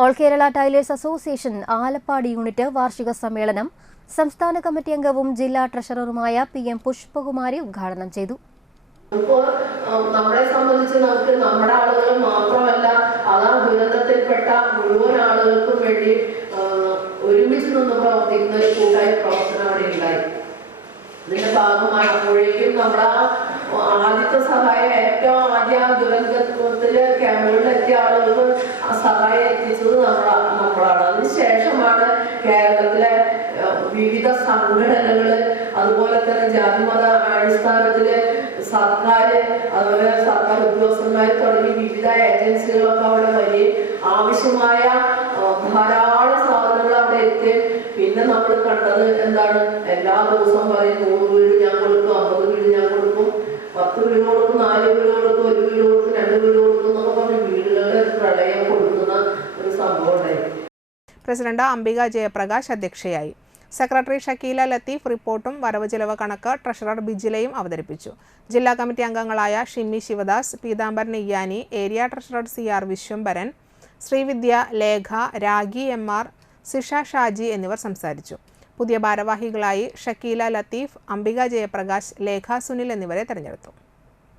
All Kerala tailors association Alappad unit വാർഷിക സമ്മേളനം സംസ്ഥാന കമ്മിറ്റി അംഗവും ജില്ലാ ട്രഷററുമായ PM പുഷ്പകുമാരി ഉദ്ഘാടനം ചെയ്തു. നമ്മളെ സംബന്ധിച്ച് നമുക്ക് നമ്മുടെ ആളുകൾ മാത്രമല്ല അതാ ദുരന്തത്തിൽപ്പെട്ട മുഴുവൻ ആളുകൾക്കും വേണ്ടി ഒരുമിച്ച് നിന്ന് പ്രവർത്തിക്കുന്ന ഒരു കൂട്ടായ പ്രവർത്തനം അവിടെ ഉണ്ടായി. ഇതിന്റെ ഭാഗമായപ്പോഴേക്കും നമ്മുടെ ആദ്യത്തെ സഹായം ഏറ്റവും ആദ്യം ദുരന്തത്തില് ക്യാമ്പുകളിലെത്തിയ ആളുകൾക്ക് ആ സഹായം എത്തിച്ചത് നമ്മളാണ്. അതിനുശേഷമാണ് കേരളത്തിലെ വിവിധ സംഘടനകള്, അതുപോലെ തന്നെ ജാതിമത അടിസ്ഥാനത്തില് സർക്കാർ, അതുപോലെ സർക്കാർ ഉദ്യോഗസ്ഥന്മാർ തുടങ്ങി വിവിധ ഏജൻസികളൊക്കെ അവിടെ വലിയ ആവശ്യമായ ധാരാളം സാധനങ്ങൾ അവിടെ എത്തി. പിന്നെ നമ്മൾ കണ്ടത് എന്താണ്, എല്ലാ ദിവസവും പറയും 100 വീട് ഞാൻ കൊടുക്കും, 50 വീട് ഞാൻ കൊടുക്കും, 10 വീട് കൊടുക്കും, 4 വീട് കൊടുക്കും, 1 വീട് കൊടുക്കും, 2 വീട് കൊടുക്കും എന്നൊക്കെ പറഞ്ഞ് വീടുകളുടെ പ്രളയം കൊടുക്കുന്ന ഒരു സംഭവം ഉണ്ടായി. പ്രസിഡന്റ് അംബിക ജയപ്രകാശ് അധ്യക്ഷയായി. സെക്രട്ടറി ഷക്കീല ലത്തീഫ് റിപ്പോർട്ടും വരവ് ചെലവ് കണക്ക് ട്രഷറർ ബിജിലയും അവതരിപ്പിച്ചു. ജില്ലാ കമ്മിറ്റി അംഗങ്ങളായ Shimmi Sivadas, Peethambaran Iyyani, area treasurer CR Viswambharan, Sreevidya, Lekha, Ragi MR, Sisha Shaji എന്നിവർ സംസാരിച്ചു. പുതിയ ഭാരവാഹികളായി ഷക്കീല ലത്തീഫ്, അംബിക ജയപ്രകാശ്, ലേഖ സുനിൽ എന്നിവരെ തെരഞ്ഞെടുത്തു.